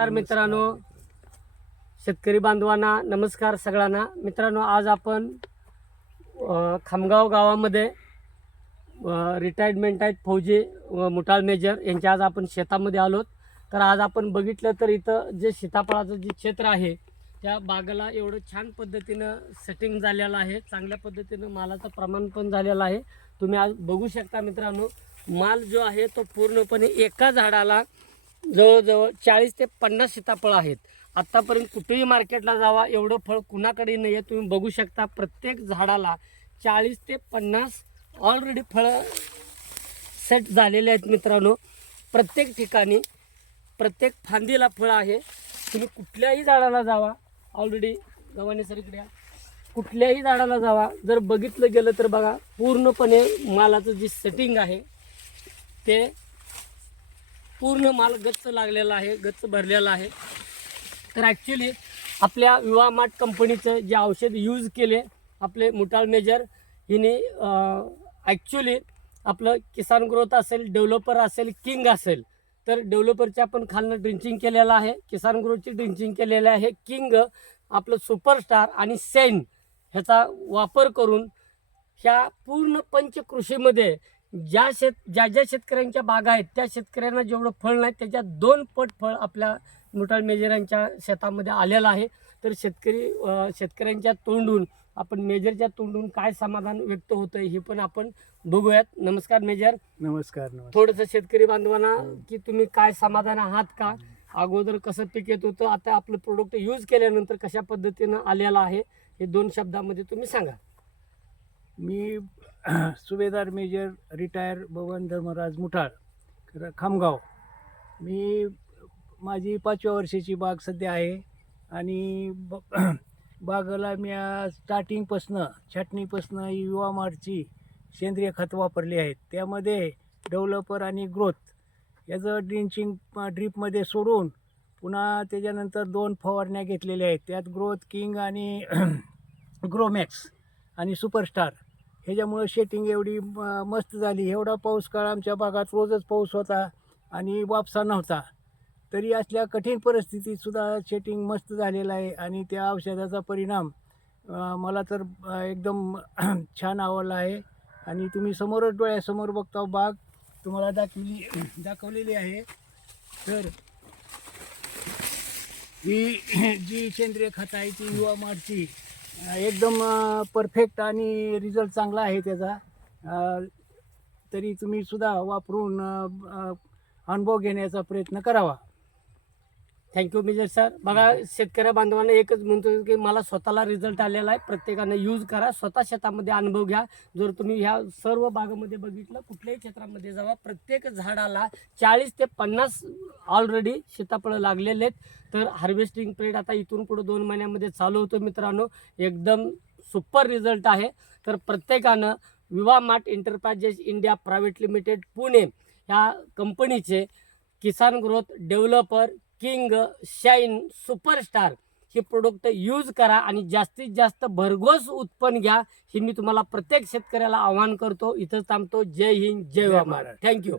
नमस्कार मित्रांनो, शेतकरी बांधवांना नमस्कार सगळ्यांना. मित्रांनो, आज आपण खामगाव गावामध्ये रिटायरमेंट आहेत फौजी मुठाळ मेजर यांच्या आज आपण शेतामध्ये आलोत. तर आज आपण बघितलं तर इथं जे सीताफळाचं जे क्षेत्र आहे त्या बागेला एवढं छान पद्धतीनं सेटिंग झालेलं आहे, चांगल्या पद्धतीनं मालाचं प्रमाण पण झालेलं आहे. तुम्ही आज बघू शकता मित्रांनो, माल जो आहे तो पूर्णपणे एका झाडाला जवळजवळ 40 ते 50 सीताफळ आहेत. आत्तापर्यंत कुठेही मार्केटला जावा एवढं फळ कुणाकडे नाही आहे. तुम्ही बघू शकता प्रत्येक झाडाला 40 ते 50 ऑलरेडी फळं सेट झालेले आहेत मित्रांनो. प्रत्येक ठिकाणी प्रत्येक फांदीला फळ आहे. तुम्ही कुठल्याही झाडाला जावा, ऑलरेडी गव्हाणे सर इकडे कुठल्याही झाडाला जावा, जर बघितलं गेलं तर बघा पूर्णपणे मालाचं जी सेटिंग आहे ते पूर्ण माल गच्च लागलेला आहे, गच्च भरलेला आहे. तर ॲक्च्युली आपल्या विवा मार्ट कंपनीचं जे औषध यूज केले आपले मुठाळ मेजर हिने, ॲक्च्युली आपलं किसान ग्रोथ असेल, डेव्हलपर असेल, किंग असेल, तर डेव्हलपरच्या आपण खालनं ड्रिंचिंग केलेलं आहे, किसान ग्रोथची ड्रिंचिंग केलेलं आहे, किंग आपलं सुपरस्टार आणि सेन ह्याचा वापर करून ह्या पूर्ण पंचकृषीमध्ये ज्या शेतकऱ्यांच्या बागा आहेत त्या शेतकऱ्यांना जेवढं फळ नाही त्याच्या 2 पट फळ आपल्या मुठाळ मेजरांच्या शेतामध्ये आलेलं आहे. तर शेतकऱ्यांच्या तोंडून आपण मेजरच्या तोंडून काय समाधान व्यक्त होतंय हे पण आपण बघूयात. नमस्कार मेजर. नमस्कार. थोडंसं शेतकरी बांधवांना की तुम्ही काय समाधान आहात का, अगोदर कसं पीक येत होतं, आता आपलं प्रोडक्ट यूज केल्यानंतर कशा पद्धतीनं आलेलं आहे हे 2 शब्दामध्ये तुम्ही सांगा. मी सुभेदार मेजर रिटायर बबन धर्मराज मुठाळ खामगाव. मी माझी 5व्या वर्षाची बाग सध्या आहे आणि बागेला मी स्टार्टिंगपासनं छाटणीपासनं युवा मार्टची सेंद्रिय खत वापरली आहेत. त्यामध्ये डेव्हलपर आणि ग्रोथ याचं ड्रिपमध्ये सोडून पुन्हा त्याच्यानंतर 2 फवारण्या घेतलेल्या आहेत. त्यात ग्रोथ किंग आणि ग्रोमॅक्स आणि सुपरस्टार. ह्याच्यामुळं शेटिंग एवढी मस्त झाली. एवढा पाऊस काळ आमच्या भागात रोजच पाऊस होता आणि वापसा नव्हता, तरी असल्या कठीण परिस्थितीतसुद्धा शेटिंग मस्त झालेलं आहे. आणि त्या औषधाचा परिणाम मला तर एकदम छान आवडला आहे. आणि तुम्ही समोरच डोळ्यासमोर बघता बाग तुम्हाला दाखवलेली आहे. तर ही जी सेंद्रिय खत आहे ती युवा मार्टची एकदम परफेक्ट आणि रिझल्ट चांगला आहे त्याचा. तरी तुम्ही सुद्धा वापरून अनुभव घेण्याचा प्रयत्न करावा. Thank you major sir. बघा, शेतकऱ्या बांधवांना एकच म्हणतो की मला स्वतःला रिझल्ट आलेला आहे. प्रत्येकानं यूज करा, स्वतः शेतामध्ये अनुभव घ्या. जर तुम्ही ह्या सर्व बागामध्ये बघितलं, कुठल्याही क्षेत्रामध्ये जावा, प्रत्येक झाडाला 40 ते 50 ऑलरेडी सीताफळं लागलेले आहेत. तर हार्वेस्टिंग पिरियड आता इथून पुढे 2 महिन्यामध्ये चालू होतो मित्रांनो. एकदम सुपर रिझल्ट आहे. तर प्रत्येकानं Viva mart enterprises India private limited Pune ह्या कंपनीचे Kisan growth, developer, king, shine, superstar हे प्रोडक्ट यूज करा आणि जास्तीत जास्त भरघोस उत्पन्न घ्या. हे मी तुम्हाला प्रत्येक शेतकऱ्याला आवाहन करतो. इथं थांबतो. जय हिंद, जय महाराष्ट्र. थँक्यू.